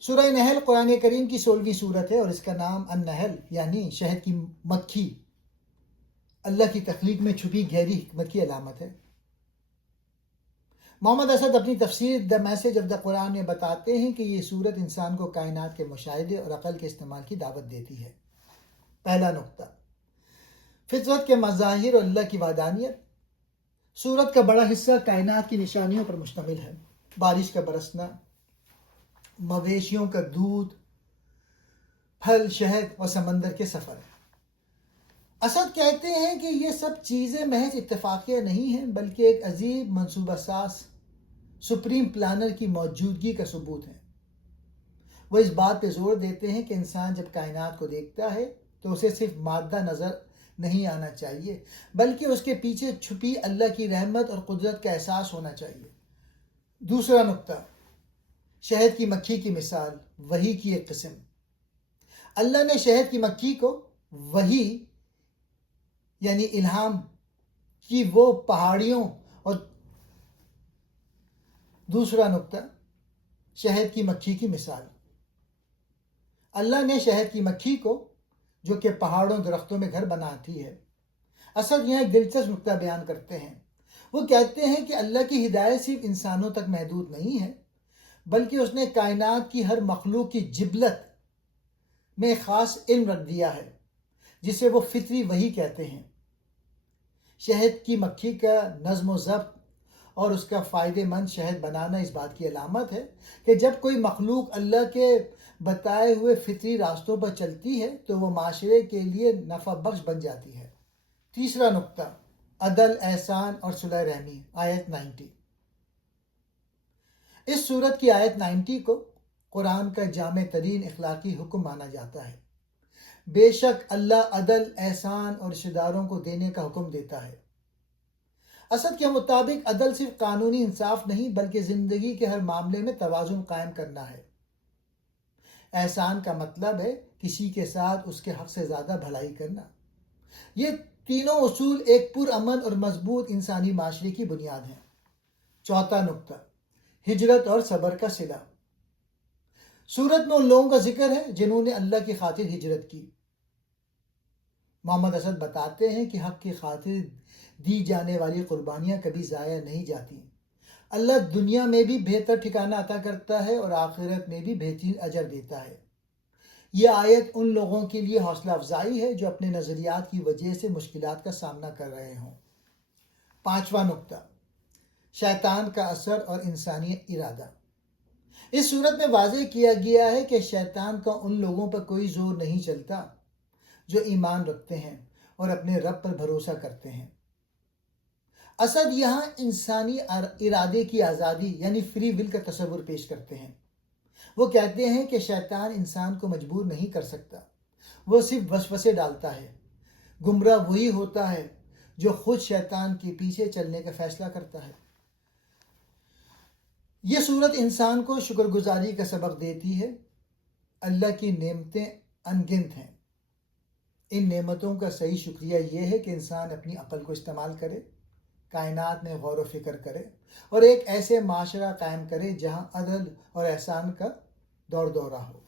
سورہ نحل قرآن کریم کی 16ویں صورت ہے اور اس کا نام النحل یعنی شہد کی مکھی اللہ کی تخلیق میں چھپی گہری حکمت کی علامت ہے۔ محمد اسد اپنی تفسیر دی میسج آف دی قرآن میں بتاتے ہیں کہ یہ صورت انسان کو کائنات کے مشاہدے اور عقل کے استعمال کی دعوت دیتی ہے۔ پہلا نقطہ، فطرت کے مظاہر اور اللہ کی وحدانیت۔ صورت کا بڑا حصہ کائنات کی نشانیوں پر مشتمل ہے۔ بارش کا برسنا، مویشیوں کا دودھ، پھل، شہد اور سمندر کے سفر۔ اسد کہتے ہیں کہ یہ سب چیزیں محض اتفاقیہ نہیں ہیں بلکہ ایک عظیم منصوبہ ساز سپریم پلانر کی موجودگی کا ثبوت ہے۔ وہ اس بات پہ زور دیتے ہیں کہ انسان جب کائنات کو دیکھتا ہے تو اسے صرف مادہ نظر نہیں آنا چاہیے بلکہ اس کے پیچھے چھپی اللہ کی رحمت اور قدرت کا احساس ہونا چاہیے۔ دوسرا نقطہ، شہد کی مکھی کی مثال، وحی کی ایک قسم۔ اللہ نے شہد کی مکھی کو وحی یعنی الہام کی وہ پہاڑیوں اور دوسرا نقطہ، شہد کی مکھی کی مثال۔ اللہ نے شہد کی مکھی کو جو کہ پہاڑوں درختوں میں گھر بناتی ہے۔ اسد یہاں ایک دلچسپ نقطہ بیان کرتے ہیں۔ وہ کہتے ہیں کہ اللہ کی ہدایت صرف انسانوں تک محدود نہیں ہے بلکہ اس نے کائنات کی ہر مخلوق کی جبلت میں خاص علم رکھ دیا ہے جسے وہ فطری وحی کہتے ہیں۔ شہد کی مکھی کا نظم و ضبط اور اس کا فائدہ مند شہد بنانا اس بات کی علامت ہے کہ جب کوئی مخلوق اللہ کے بتائے ہوئے فطری راستوں پر چلتی ہے تو وہ معاشرے کے لیے نفع بخش بن جاتی ہے۔ تیسرا نقطہ، عدل، احسان اور صلح رحمی، آیت 90۔ اس سورت کی آیت 90 کو قرآن کا جامع ترین اخلاقی حکم مانا جاتا ہے۔ بے شک اللہ عدل، احسان اور رشتہ داروں کو دینے کا حکم دیتا ہے۔ اسد کے مطابق عدل صرف قانونی انصاف نہیں بلکہ زندگی کے ہر معاملے میں توازن قائم کرنا ہے۔ احسان کا مطلب ہے کسی کے ساتھ اس کے حق سے زیادہ بھلائی کرنا۔ یہ تینوں اصول ایک پرامن اور مضبوط انسانی معاشرے کی بنیاد ہیں۔ چوتھا نقطہ، ہجرت اور صبر کا صلہ۔ سورت میں ان لوگوں کا ذکر ہے جنہوں نے اللہ کی خاطر ہجرت کی۔ محمد اسد بتاتے ہیں کہ حق کی خاطر دی جانے والی قربانیاں کبھی ضائع نہیں جاتی۔ اللہ دنیا میں بھی بہتر ٹھکانہ عطا کرتا ہے اور آخرت میں بھی بہترین اجر دیتا ہے۔ یہ آیت ان لوگوں کے لیے حوصلہ افزائی ہے جو اپنے نظریات کی وجہ سے مشکلات کا سامنا کر رہے ہوں۔ پانچواں نقطہ، شیطان کا اثر اور انسانی ارادہ۔ اس صورت میں واضح کیا گیا ہے کہ شیطان کا ان لوگوں پر کوئی زور نہیں چلتا جو ایمان رکھتے ہیں اور اپنے رب پر بھروسہ کرتے ہیں۔ اسد یہاں انسانی ارادے کی آزادی یعنی فری ول کا تصور پیش کرتے ہیں۔ وہ کہتے ہیں کہ شیطان انسان کو مجبور نہیں کر سکتا، وہ صرف وسوسے ڈالتا ہے۔ گمراہ وہی ہوتا ہے جو خود شیطان کے پیچھے چلنے کا فیصلہ کرتا ہے۔ یہ صورت انسان کو شکر گزاری کا سبق دیتی ہے۔ اللہ کی نعمتیں ان گنت ہیں۔ ان نعمتوں کا صحیح شکریہ یہ ہے کہ انسان اپنی عقل کو استعمال کرے، کائنات میں غور و فکر کرے اور ایک ایسے معاشرہ قائم کرے جہاں عدل اور احسان کا دور دورہ ہو۔